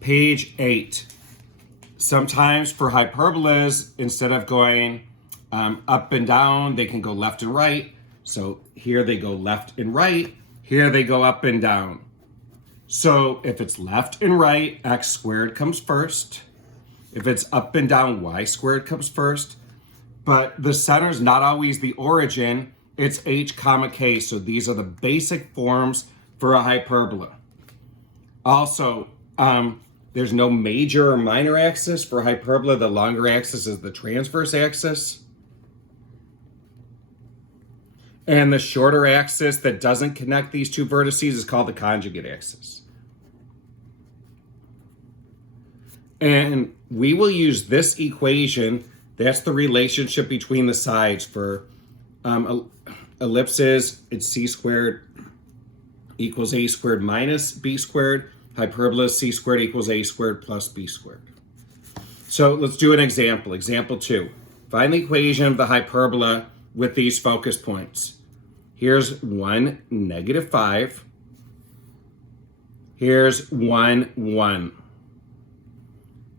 Page 8. Sometimes for hyperbolas, instead of going up and down, they can go left and right. So here they go left and right. Here they go up and down. So if it's left and right, x squared comes first. If it's up and down, y squared comes first. But the center is not always the origin. It's h comma k. So these are the basic forms for a hyperbola. Also, there's no major or minor axis for hyperbola. The longer axis is the transverse axis. And the shorter axis that doesn't connect these two vertices is called the conjugate axis. And we will use this equation. That's the relationship between the sides for ellipses. It's c squared equals a squared minus b squared. Hyperbola c squared equals a squared plus b squared. So let's do an example. Example 2. Find the equation of the hyperbola with these focus points. Here's 1, -5. Here's 1, 1.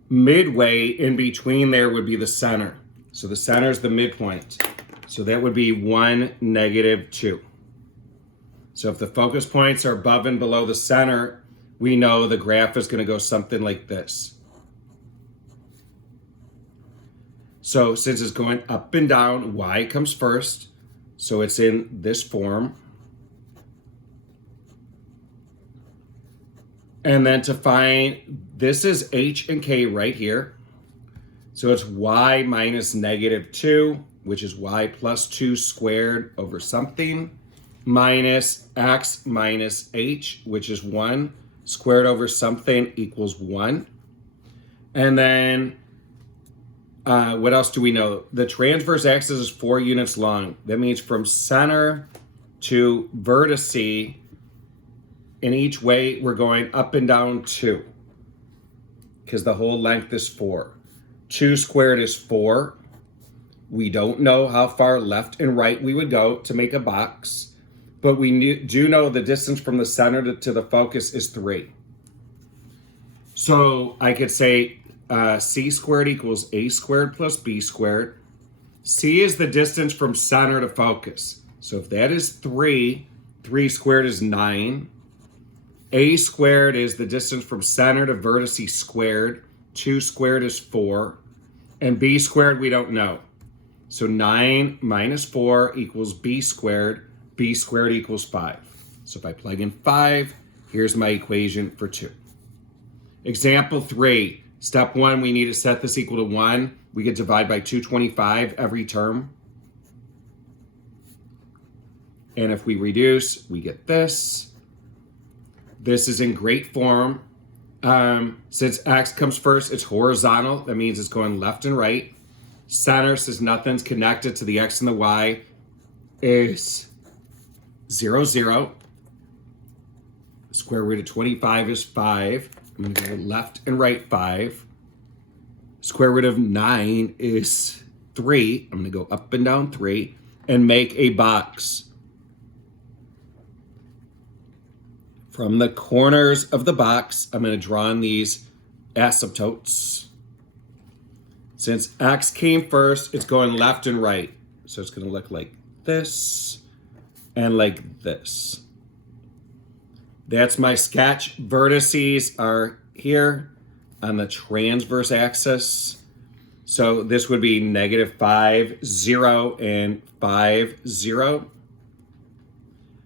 Midway in between there would be the center. So the center is the midpoint. So that would be 1, -2. So if the focus points are above and below the center, we know the graph is going to go something like this. So since it's going up and down, y comes first. So it's in this form. And then to find, this is h and k right here. So it's y minus -2, which is y plus 2 squared over something, minus x minus h, which is 1, squared over something equals 1. And then what else do we know? The transverse axis is 4 units long. That means from center to vertice, in each way, we're going up and down 2, because the whole length is 4. 2 squared is 4. We don't know how far left and right we would go to make a box, but we do know the distance from the center to the focus is 3. So I could say c squared equals a squared plus b squared. C is the distance from center to focus. So if that is 3, 3 squared is 9. A squared is the distance from center to vertice squared. 2 squared is 4. And b squared we don't know. So 9 minus 4 equals b squared. B squared equals 5. So if I plug in 5, here's my equation for 2. Example 3. Step 1, we need to set this equal to 1. We could divide by 225 every term. And if we reduce, we get this. This is in great form. Since x comes first, it's horizontal. That means it's going left and right. Center, since nothing's connected to the x and the y, is 0, 0. Square root of 25 is 5. I'm going to go left and right 5. Square root of 9 is 3. I'm going to go up and down 3 and make a box. From the corners of the box, I'm going to draw on these asymptotes. Since x came first, it's going left and right. So it's going to look like this and like this. That's my sketch. Vertices are here on the transverse axis. So this would be -5, 0, and 5, 0.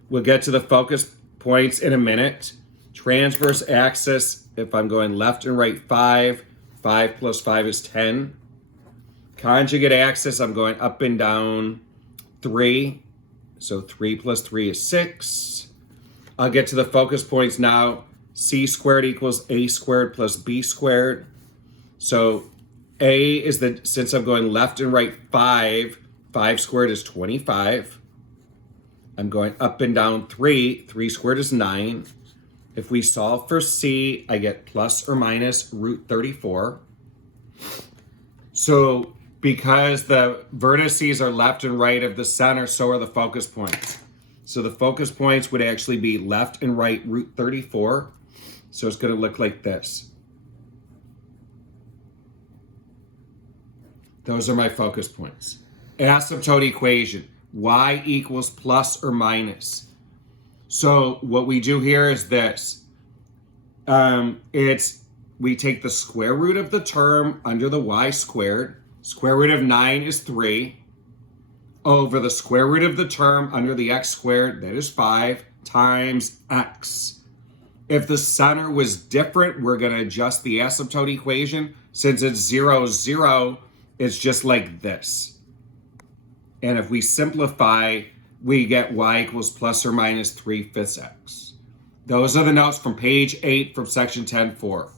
We'll get to the focus points in a minute. Transverse axis, if I'm going left and right 5, 5 plus 5 is 10. Conjugate axis, I'm going up and down 3. So 3 plus 3 is 6. I'll get to the focus points now. C squared equals a squared plus b squared. So a is the, since I'm going left and right 5, 5 squared is 25. I'm going up and down 3. 3 squared is 9. If we solve for c, I get plus or minus root 34. So because the vertices are left and right of the center, so are the focus points. So the focus points would actually be left and right root 34. So it's going to look like this. Those are my focus points. Asymptote equation, y equals plus or minus. So what we do here is this. We take the square root of the term under the y squared. Square root of 9 is 3. Over the square root of the term under the x squared, that is 5, times x. If the center was different, we're going to adjust the asymptote equation. Since it's 0, 0, it's just like this. And if we simplify, we get y equals plus or minus 3/5 x. Those are the notes from page 8 from section 10.4.